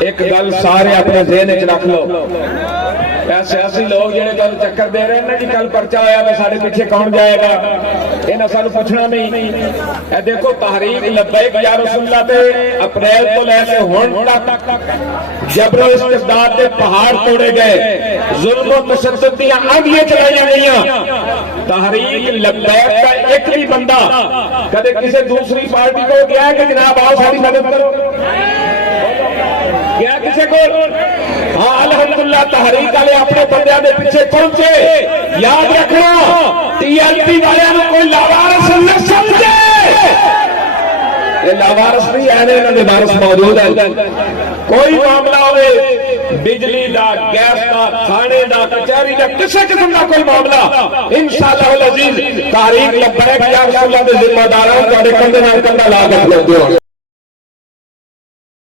ایک گل سارے اپنے ذہن وچ رکھ لو، سیاسی لوگ جڑے تمہیں چکر دے رہے ہیں نا جی کل پرچہ ہویا میں سارے پیچھے کون جائے گا، انہاں سانوں پوچھنا نہیں۔ اے دیکھو تحریک لبیک یا رسول اللہ تے اپریل تو لے کے ہن تک جبر و استبداد کے پہاڑ توڑے گئے، ظلم و تشدد دیاں آندیاں چلائیاں گئیاں۔ تحریک لبیک کا ایک بھی بندہ کدے کسی دوسری پارٹی کو گیا ہے کہ جناب آؤ ساری مدد کرو، گیا کسی کو؟ ہاں الحمدللہ تحریک والے اپنے بندیاں دے پیچھے پہنچے۔ یاد رکھنا ٹی ایل پی والے کوئی لاوارث نہ سمجھے، یہ لاوارث نہیں ہے، انہوں نے وارث موجود ہے۔ کوئی معاملہ ہوئے بجلی دا، گیس دا، کھانے دا، کچہری دا، کسی قسم دا کوئی معاملہ انشاءاللہ العزیز تحریک لبیک یا رسول اللہ دے ذمہ داراں تہاڈے کندھے نال کندھا لا کے کھلوتے ہو۔